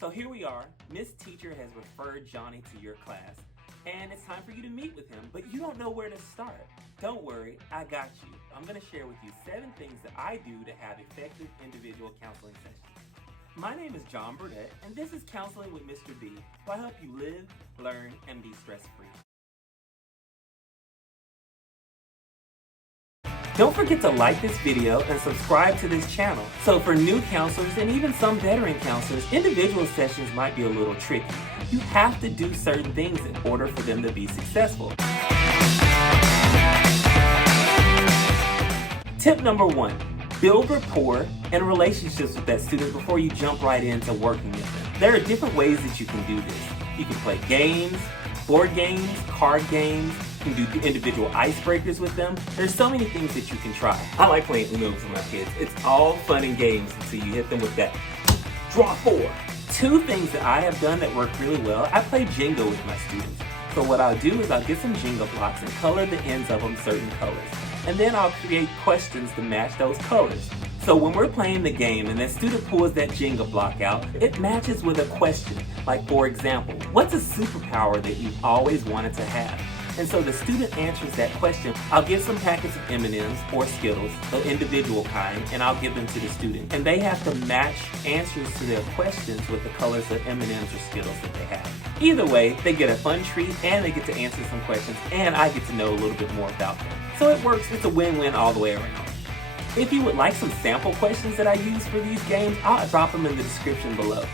So here we are, Miss Teacher has referred Johnny to your class, and it's time for you to meet with him, but you don't know where to start. Don't worry, I got you. I'm going to share with you 7 things that I do to have effective individual counseling sessions. My name is John Burnett, and this is Counseling with Mr. B, where I help you live, learn, and be stress-free. Don't forget to like this video and subscribe to this channel. So for new counselors and even some veteran counselors, individual sessions might be a little tricky. You have to do certain things in order for them to be successful. Tip number 1, build rapport and relationships with that student before you jump right into working with them. There are different ways that you can do this. You can play games, board games, card games. You can do individual icebreakers with them. There's so many things that you can try. I like playing Uno with my kids. It's all fun and games until you hit them with that draw 4. 2 things that I have done that work really well. I play Jenga with my students. So what I'll do is I'll get some Jenga blocks and color the ends of them certain colors. And then I'll create questions to match those colors. So when we're playing the game and the student pulls that Jenga block out, it matches with a question. Like for example, what's a superpower that you've always wanted to have? And so the student answers that question. I'll give some packets of M&Ms or Skittles, the individual kind, and I'll give them to the student. And they have to match answers to their questions with the colors of M&Ms or Skittles that they have. Either way, they get a fun treat and they get to answer some questions and I get to know a little bit more about them. So it works, it's a win-win all the way around. If you would like some sample questions that I use for these games, I'll drop them in the description below.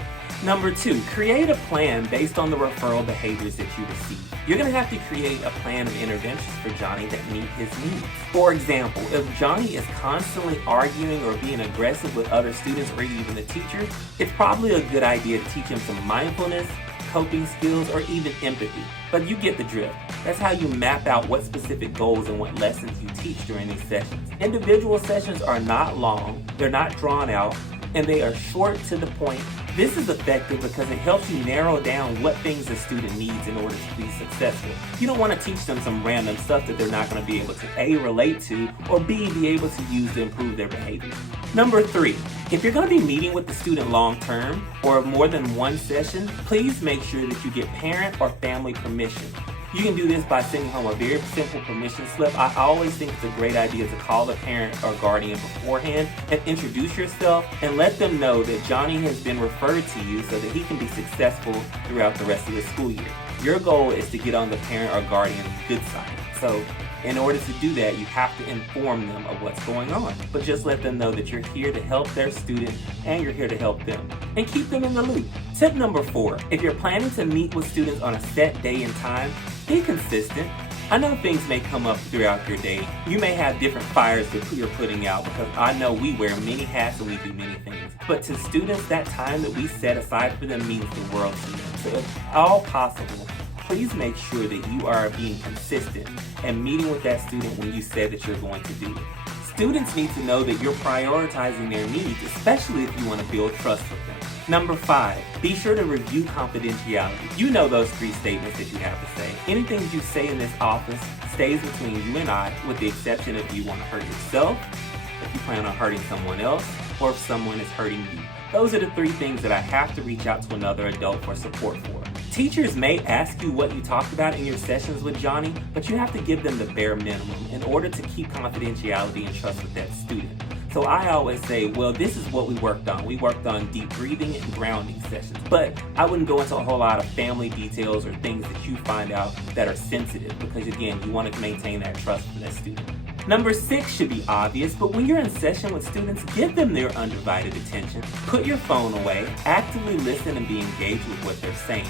Number 2, create a plan based on the referral behaviors that you receive. You're going to have to create a plan of interventions for Johnny that meet his needs. For example, if Johnny is constantly arguing or being aggressive with other students or even the teacher, it's probably a good idea to teach him some mindfulness, coping skills, or even empathy. But you get the drift. That's how you map out what specific goals and what lessons you teach during these sessions. Individual sessions are not long, they're not drawn out, and they are short to the point. This is effective because it helps you narrow down what things the student needs in order to be successful. You don't want to teach them some random stuff that they're not going to be able to A, relate to, or B, be able to use to improve their behavior. Number 3, if you're going to be meeting with the student long term or more than one session, please make sure that you get parent or family permission. You can do this by sending home a very simple permission slip. I always think it's a great idea to call the parent or guardian beforehand and introduce yourself and let them know that Johnny has been referred to you so that he can be successful throughout the rest of the school year. Your goal is to get on the parent or guardian's good side. So in order to do that, you have to inform them of what's going on. But just let them know that you're here to help their student and you're here to help them. And keep them in the loop. Tip number 4, if you're planning to meet with students on a set day and time, be consistent. I know things may come up throughout your day. You may have different fires that you're putting out because I know we wear many hats and we do many things. But to students, that time that we set aside for them means the world to them. So if all possible, please make sure that you are being consistent and meeting with that student when you said that you're going to do it. Students need to know that you're prioritizing their needs, especially if you want to build trust with them. Number 5, be sure to review confidentiality. You know those 3 statements that you have to say. Anything you say in this office stays between you and I, with the exception if you want to hurt yourself, if you plan on hurting someone else, or if someone is hurting you. Those are the 3 things that I have to reach out to another adult for support for. Teachers may ask you what you talked about in your sessions with Johnny, but you have to give them the bare minimum in order to keep confidentiality and trust with that student. So I always say, well, this is what we worked on. We worked on deep breathing and grounding sessions, but I wouldn't go into a whole lot of family details or things that you find out that are sensitive because again, you want to maintain that trust for that student. Number 6 should be obvious, but when you're in session with students, give them their undivided attention. Put your phone away, actively listen and be engaged with what they're saying.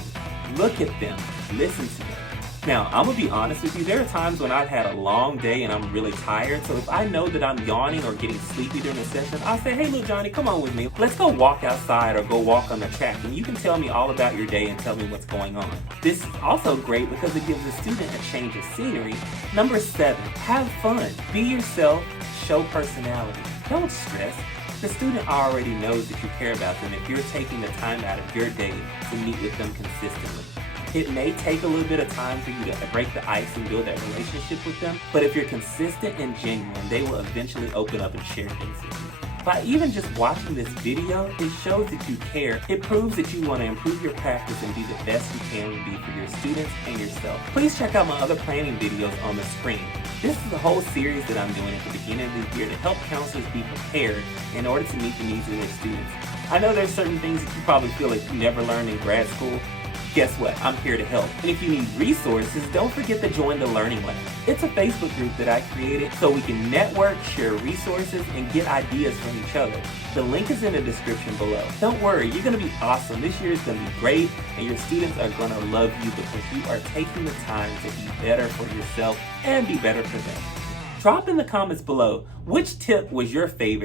Look at them, listen to them. Now, I'm gonna be honest with you, there are times when I've had a long day and I'm really tired, so if I know that I'm yawning or getting sleepy during the session, I'll say, hey little Johnny, come on with me. Let's go walk outside or go walk on the track and you can tell me all about your day and tell me what's going on. This is also great because it gives the student a change of scenery. Number 7, have fun. Be yourself, show personality. Don't stress. The student already knows that you care about them if you're taking the time out of your day to meet with them consistently. It may take a little bit of time for you to break the ice and build that relationship with them, but if you're consistent and genuine, they will eventually open up and share things with you. By even just watching this video, it shows that you care. It proves that you want to improve your practice and be the best you can be for your students and yourself. Please check out my other planning videos on the screen. This is a whole series that I'm doing at the beginning of the year to help counselors be prepared in order to meet the needs of their students. I know there's certain things that you probably feel like you never learned in grad school. Guess what? I'm here to help. And if you need resources, don't forget to join the Learning Lab. It's a Facebook group that I created so we can network, share resources, and get ideas from each other. The link is in the description below. Don't worry, you're going to be awesome. This year is going to be great, and your students are going to love you because you are taking the time to be better for yourself and be better for them. Drop in the comments below which tip was your favorite.